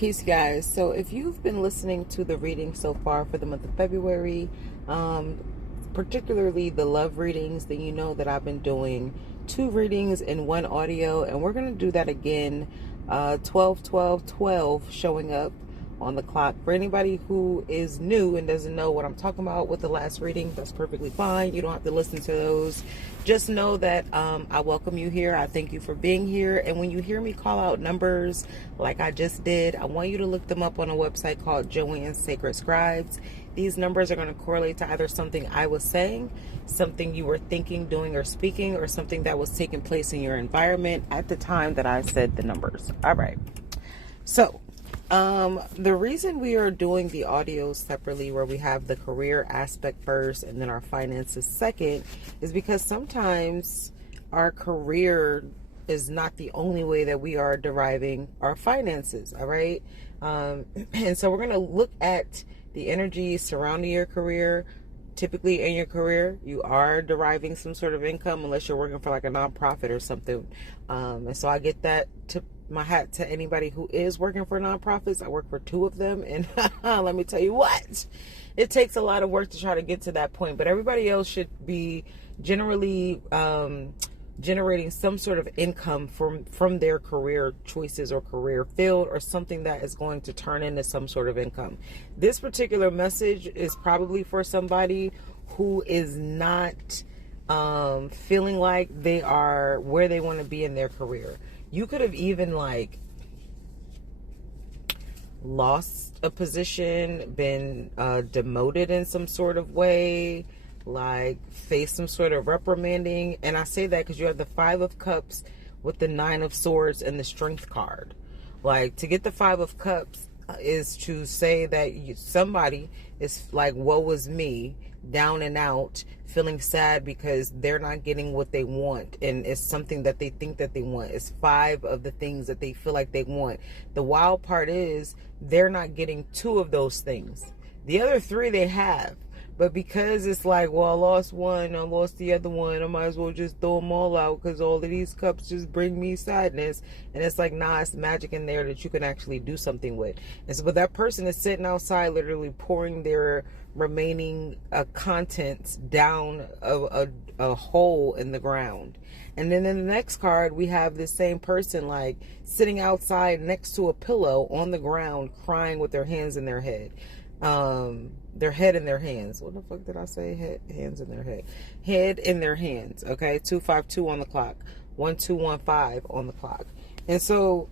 Peace, guys. So if you've been listening to the reading so far for the month of February, particularly the love readings, then you know that I've been doing 2 readings in 1 audio, and we're going to do that again, 12 12 12 showing up on the clock. For anybody who is new and doesn't know what I'm talking about with the last reading, that's perfectly fine. You don't have to listen to those. Just know that I welcome you here. I thank you for being here. And when you hear me call out numbers like I just did, I want you to look them up on a website called Joanne's Sacred Scribes. These numbers are going to correlate to either something I was saying, something you were thinking, doing, or speaking, or something that was taking place in your environment at the time that I said the numbers. All right. So the reason we are doing the audios separately, where we have the career aspect first and then our finances second, is because sometimes our career is not the only way that we are deriving our finances. All right. And so we're going to look at the energy surrounding your career. Typically in your career, you are deriving some sort of income, unless you're working for like a nonprofit or something. And so I get that to my hat to anybody who is working for nonprofits. I work for 2 of them, and let me tell you what, it takes a lot of work to try to get to that point. But everybody else should be generally generating some sort of income from their career choices or career field, or something that is going to turn into some sort of income. This particular message is probably for somebody who is not feeling like they are where they want to be in their career. You could have even like lost a position, been demoted in some sort of way, like face some sort of reprimanding. And I say that because you have the 5 of Cups with the 9 of Swords and the Strength card. Like, to get the 5 of Cups is to say that somebody is like, woe is me, down and out, feeling sad because they're not getting what they want, and it's something that they think that they want. It's 5 of the things that they feel like they want. The wild part is they're not getting 2 of those things. The other 3 they have. But because it's like, well, I lost one, I lost the other one, I might as well just throw them all out because all of these cups just bring me sadness. And it's like, nah, it's magic in there that you can actually do something with. And so, but that person is sitting outside literally pouring their remaining contents down a hole in the ground. And then in the next card, we have the same person like sitting outside next to a pillow on the ground, crying with their hands in their head. Their head in their hands. What the fuck did I say? Hands in their head. Head in their hands. Okay. 252 on the clock. 1215 on the clock. And so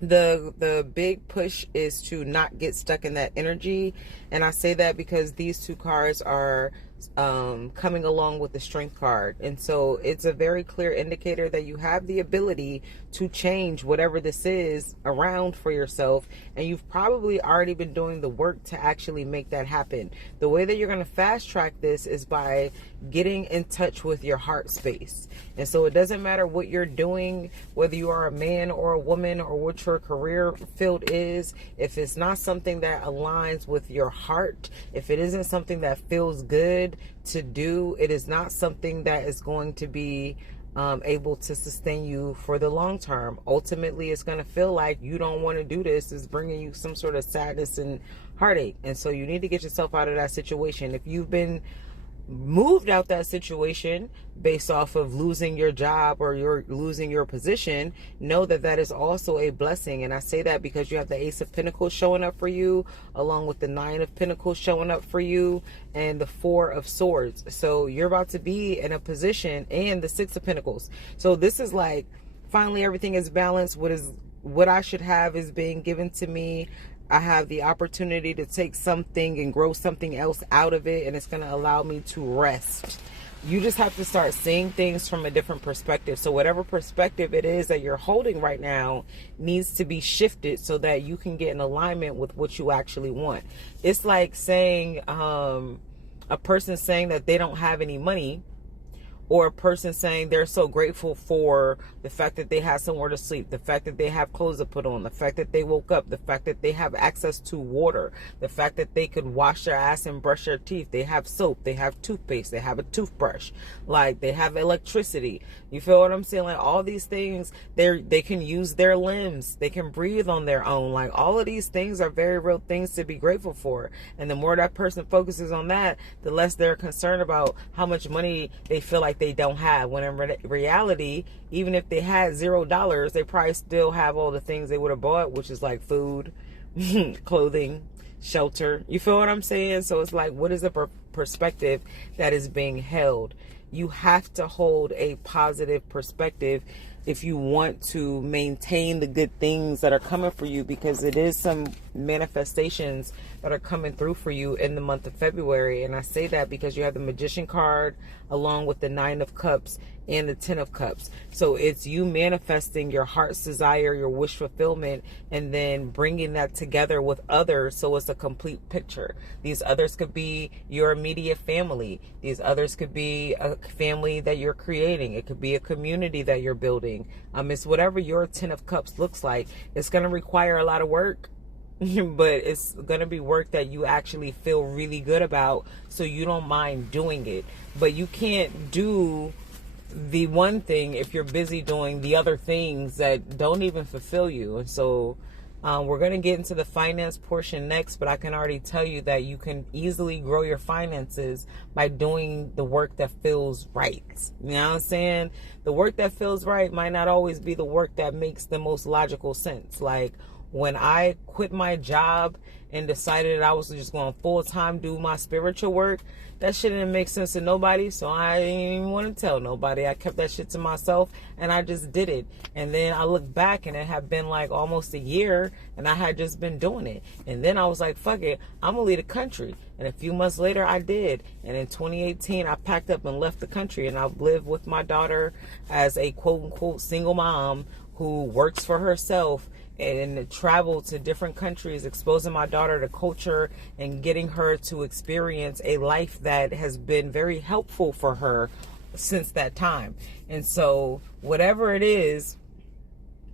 the big push is to not get stuck in that energy. And I say that because these 2 cards are coming along with the Strength card. And so it's a very clear indicator that you have the ability to change whatever this is around for yourself, and you've probably already been doing the work to actually make that happen. The way that you're going to fast track this is by getting in touch with your heart space. And so it doesn't matter what you're doing, whether you are a man or a woman, or what your career field is. If it's not something that aligns with your heart, if it isn't something that feels good to do, it is not something that is going to be able to sustain you for the long term. Ultimately, it's going to feel like you don't want to do this. It's bringing you some sort of sadness and heartache. And so you need to get yourself out of that situation. If you've been moved out that situation based off of losing your job or you're losing your position, know that that is also a blessing. And I say that because you have the Ace of Pentacles showing up for you, along with the 9 of Pentacles showing up for you, and the 4 of Swords. So you're about to be in a position, and the 6 of Pentacles. So this is like, finally everything is balanced. What I should have is being given to me. I have the opportunity to take something and grow something else out of it, and it's going to allow me to rest. You just have to start seeing things from a different perspective. So whatever perspective it is that you're holding right now needs to be shifted so that you can get in alignment with what you actually want. It's like saying, a person saying that they don't have any money, or a person saying they're so grateful for the fact that they had somewhere to sleep, the fact that they have clothes to put on, the fact that they woke up, the fact that they have access to water, the fact that they could wash their ass and brush their teeth, they have soap, they have toothpaste, they have a toothbrush, like they have electricity. You feel what I'm saying? Like all these things, they can use their limbs, they can breathe on their own. Like all of these things are very real things to be grateful for. And the more that person focuses on that, the less they're concerned about how much money they feel like they don't have, when in reality, even if they had $0, they probably still have all the things they would have bought, which is like food, clothing, shelter. You feel what I'm saying? So it's like, what is the perspective that is being held? You have to hold a positive perspective if you want to maintain the good things that are coming for you, because it is some manifestations that are coming through for you in the month of February. And I say that because you have the Magician card along with the 9 of Cups and the 10 of Cups. So it's you manifesting your heart's desire, your wish fulfillment, and then bringing that together with others so it's a complete picture. These others could be your immediate family. These others could be a family that you're creating. It could be a community that you're building. It's whatever your 10 of Cups looks like. It's going to require a lot of work. But it's going to be work that you actually feel really good about, so you don't mind doing it. But you can't do the one thing if you're busy doing the other things that don't even fulfill you. And so we're going to get into the finance portion next, but I can already tell you that you can easily grow your finances by doing the work that feels right. You know what I'm saying? The work that feels right might not always be the work that makes the most logical sense. Like, when I quit my job and decided that I was just going full-time do my spiritual work, that shit didn't make sense to nobody, so I didn't even want to tell nobody. I kept that shit to myself, and I just did it. And then I look back, and it had been like almost a year, and I had just been doing it. And then I was like, fuck it, I'm going to leave the country. And a few months later, I did. And in 2018, I packed up and left the country, and I lived with my daughter as a quote-unquote single mom who works for herself, and travel to different countries, exposing my daughter to culture and getting her to experience a life that has been very helpful for her since that time. And so whatever it is,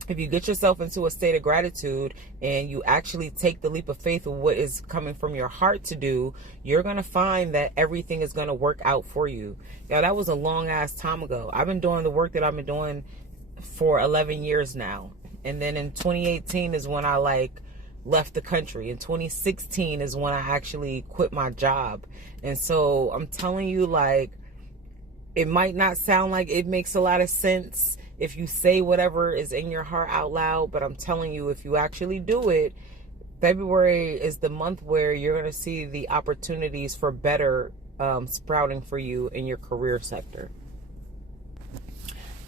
if you get yourself into a state of gratitude and you actually take the leap of faith of what is coming from your heart to do, you're going to find that everything is going to work out for you. Now, that was a long ass time ago. I've been doing the work that I've been doing for 11 years now. And then in 2018 is when I left the country. In 2016 is when I actually quit my job. And so I'm telling you, it might not sound like it makes a lot of sense if you say whatever is in your heart out loud, but I'm telling you, if you actually do it, February is the month where you're going to see the opportunities for better sprouting for you in your career sector.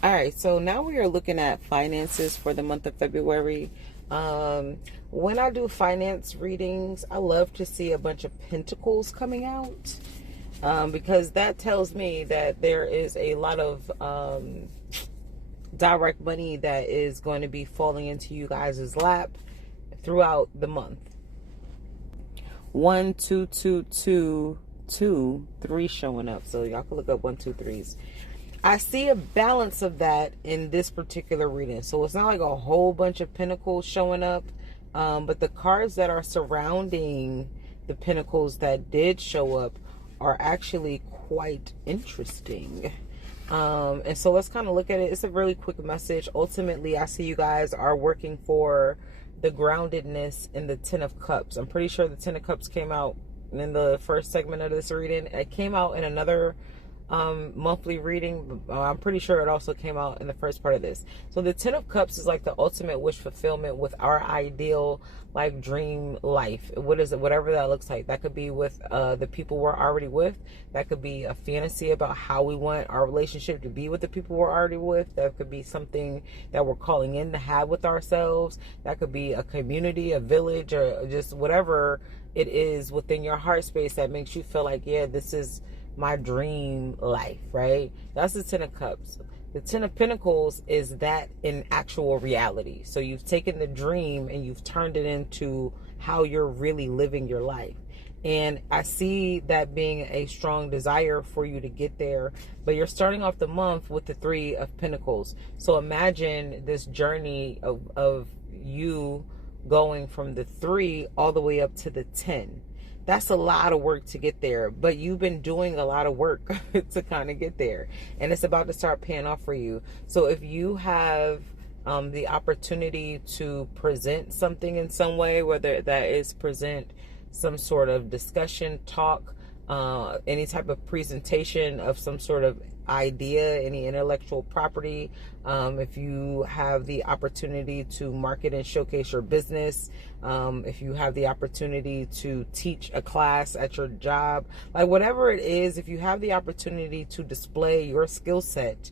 All right, so now we are looking at finances for the month of February. When I do finance readings, I love to see a bunch of pentacles coming out because that tells me that there is a lot of direct money that is going to be falling into you guys' lap throughout the month. 1, 2, 2, 2, 2, 3 showing up. So y'all can look up 1, 2, 3s. I see a balance of that in this particular reading. So it's not like a whole bunch of pentacles showing up, but the cards that are surrounding the pentacles that did show up are actually quite interesting. And so let's kind of look at it. It's a really quick message. Ultimately, I see you guys are working for the groundedness in the 10 of Cups. I'm pretty sure the 10 of Cups came out in the first segment of this reading. It came out in another monthly reading. I'm pretty sure it also came out in the first part of this. So the 10 of Cups is like the ultimate wish fulfillment with our ideal dream life. What is it? Whatever that looks like. That could be with the people we're already with. That could be a fantasy about how we want our relationship to be with the people we're already with. That could be something that we're calling in to have with ourselves. That could be a community, a village, or just whatever it is within your heart space that makes you feel like, yeah, this is my dream life, right? That's the 10 of Cups. The Ten of Pentacles is that in actual reality. So you've taken the dream and you've turned it into how you're really living your life. And I see that being a strong desire for you to get there. But you're starting off the month with the Three of Pentacles. So imagine this journey of you going from the 3 all the way up to the 10. That's a lot of work to get there, but you've been doing a lot of work to kind of get there, and it's about to start paying off for you. So if you have the opportunity to present something in some way, whether that is present some sort of discussion, talk, any type of presentation of some sort of idea, any intellectual property, if you have the opportunity to market and showcase your business, if you have the opportunity to teach a class at your job, like whatever it is, if you have the opportunity to display your skill set,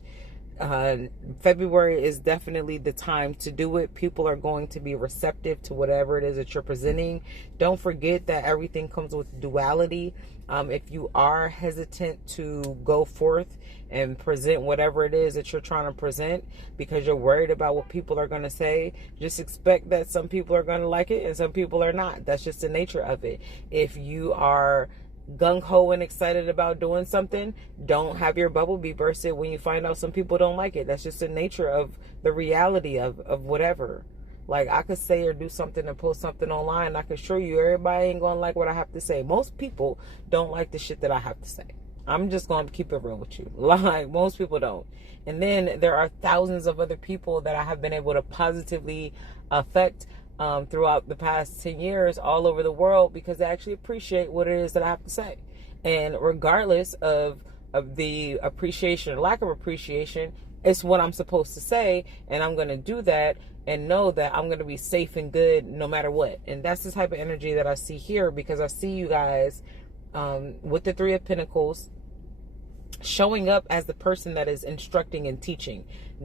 February is definitely the time to do it. People are going to be receptive to whatever it is that you're presenting. Don't forget that everything comes with duality. If you are hesitant to go forth and present whatever it is that you're trying to present because you're worried about what people are going to say, just expect that some people are going to like it and some people are not. That's just the nature of it. If you are gung-ho and excited about doing something, don't have your bubble be bursted when you find out some people don't like it. That's just the nature of the reality of whatever. Like, I could say or do something and post something online, I can assure you everybody ain't gonna like what I have to say. Most people don't like the shit that I have to say. I'm just gonna keep it real with you. Like, most people don't. And then there are thousands of other people that I have been able to positively affect throughout the past 10 years all over the world because they actually appreciate what it is that I have to say. And regardless of the appreciation or lack of appreciation, it's what I'm supposed to say, and I'm going to do that and know that I'm going to be safe and good no matter what. And that's the type of energy that I see here, because I see you guys with the Three of Pentacles showing up as the person that is instructing and teaching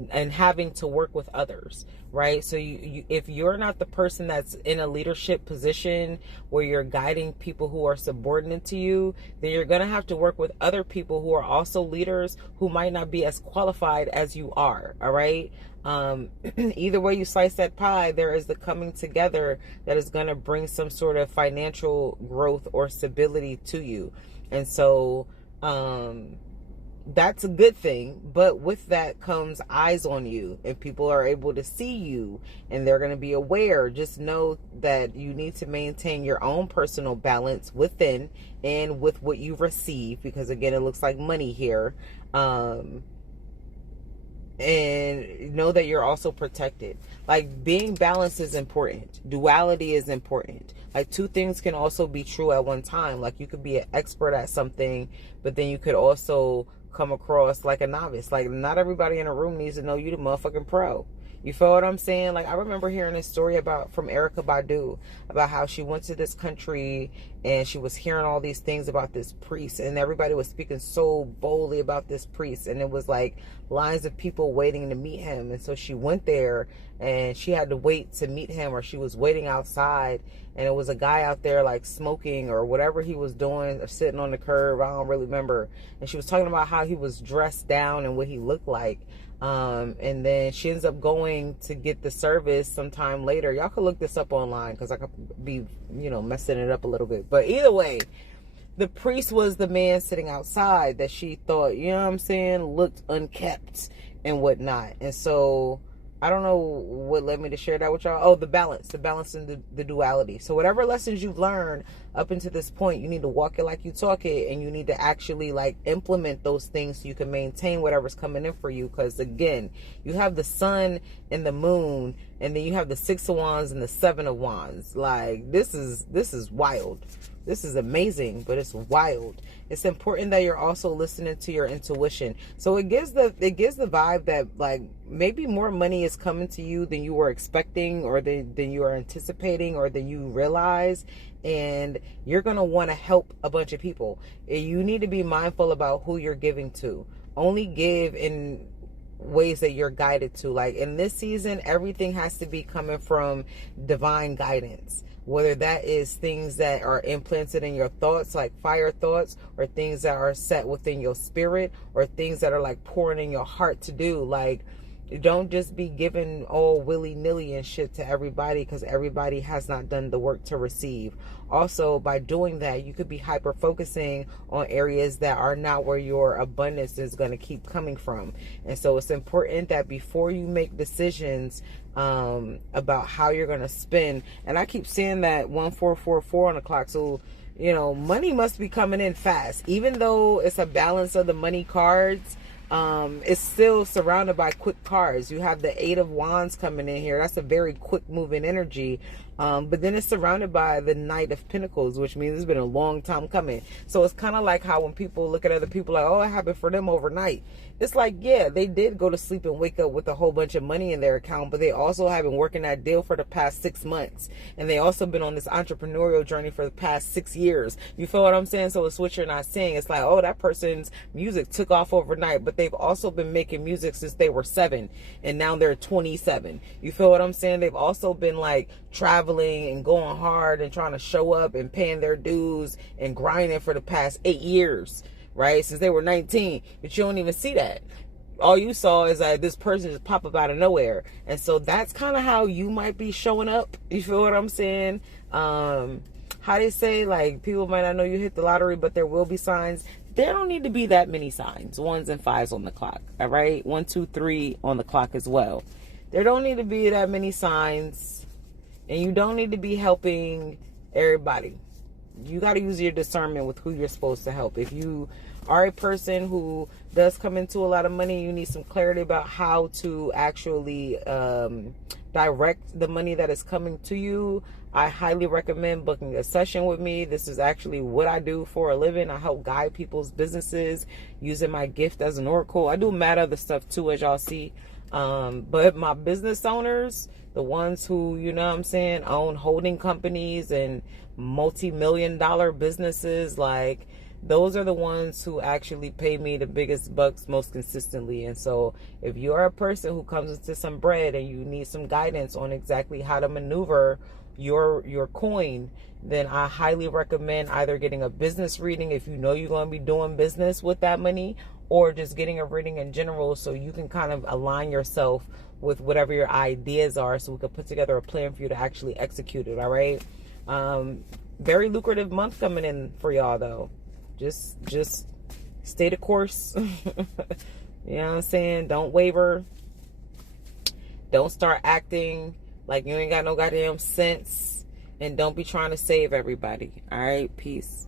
and having to work with others, right? So you if you're not the person that's in a leadership position where you're guiding people who are subordinate to you, then you're going to have to work with other people who are also leaders who might not be as qualified as you are, all right? Either way you slice that pie, there is the coming together that is going to bring some sort of financial growth or stability to you. And so that's a good thing, but with that comes eyes on you, and people are able to see you and they're going to be aware. Just know that you need to maintain your own personal balance within and with what you receive, because again, it looks like money here. And know that you're also protected. Like, being balanced is important. Duality is important. Like, two things can also be true at one time. Like, you could be an expert at something, but then you could also come across like a novice. Like, not everybody in a room needs to know you the motherfucking pro. You feel what I'm saying? Like, I remember hearing this story from Erykah Badu about how she went to this country and she was hearing all these things about this priest, and everybody was speaking so boldly about this priest, and it was like lines of people waiting to meet him. And so she went there and she had to wait to meet him, or she was waiting outside, and it was a guy out there like smoking or whatever he was doing, or sitting on the curb, I don't really remember. And she was talking about how he was dressed down and what he looked like. And then she ends up going to get the service sometime later. Y'all could look this up online because I could be, messing it up a little bit. But either way, the priest was the man sitting outside that she thought, looked unkept and whatnot. And so I don't know what led me to share that with y'all. Oh, the balance in the duality. So whatever lessons you've learned up until this point, you need to walk it like you talk it, and you need to actually like implement those things so you can maintain whatever's coming in for you. Because again, you have the sun and the moon, and then you have the Six of Wands and the Seven of Wands. Like, this is wild. This is amazing, but it's wild. It's important that you're also listening to your intuition. So it gives the vibe that like maybe more money is coming to you than you were expecting, or than you are anticipating, or than you realize. And you're going to want to help a bunch of people. You need to be mindful about who you're giving to. Only give in ways that you're guided to. Like, in this season, everything has to be coming from divine guidance. whether that is things that are implanted in your thoughts, like fire thoughts, or things that are set within your spirit, or things that are like pouring in your heart to do. Like, don't just be giving all willy-nilly and shit to everybody, because everybody has not done the work to receive. Also, by doing that, you could be hyper focusing on areas that are not where your abundance is going to keep coming from. And so it's important that before you make decisions about how you're going to spend, and I keep seeing that 1444 on the clock, so money must be coming in fast. Even though it's a balance of the money cards, it's still surrounded by quick cards. You have the Eight of Wands coming in here. That's a very quick moving energy. But then it's surrounded by the Knight of Pentacles, which means it's been a long time coming. So it's kind of like how when people look at other people like, oh, it happened for them overnight. It's like, yeah, they did go to sleep and wake up with a whole bunch of money in their account, but they also have been working that deal for the past 6 months. And they also been on this entrepreneurial journey for the past 6 years. You feel what I'm saying? So it's what you're not saying. It's like, oh, that person's music took off overnight, but they've also been making music since they were 7 and now they're 27. You feel what I'm saying? They've also been like traveling and going hard and trying to show up and paying their dues and grinding for the past 8 years. Right? Since they were 19, but you don't even see that. All you saw is that this person just pop up out of nowhere. And so that's kind of how you might be showing up. You feel what I'm saying? How they say, like, people might not know you hit the lottery, but there will be signs. There don't need to be that many signs. 1s and 5s on the clock. All right? 1, 2, 3 on the clock as well. There don't need to be that many signs. And you don't need to be helping everybody. You got to use your discernment with who you're supposed to help. If you are a person who does come into a lot of money, you need some clarity about how to actually direct the money that is coming to you. I highly recommend booking a session with me. This is actually what I do for a living. I help guide people's businesses using my gift as an oracle. I do mad other stuff too, as y'all see. But my business owners, the ones who, you know what I'm saying, own holding companies and multi-million-dollar businesses, like, those are the ones who actually pay me the biggest bucks most consistently. And so if you're a person who comes into some bread and you need some guidance on exactly how to maneuver your coin, then I highly recommend either getting a business reading if you know you're going to be doing business with that money, or just getting a reading in general so you can kind of align yourself with whatever your ideas are, so we can put together a plan for you to actually execute it. All right. Very lucrative month coming in for y'all though. Just stay the course. You know what I'm saying? Don't waver. Don't start acting like you ain't got no goddamn sense. And don't be trying to save everybody. All right? Peace.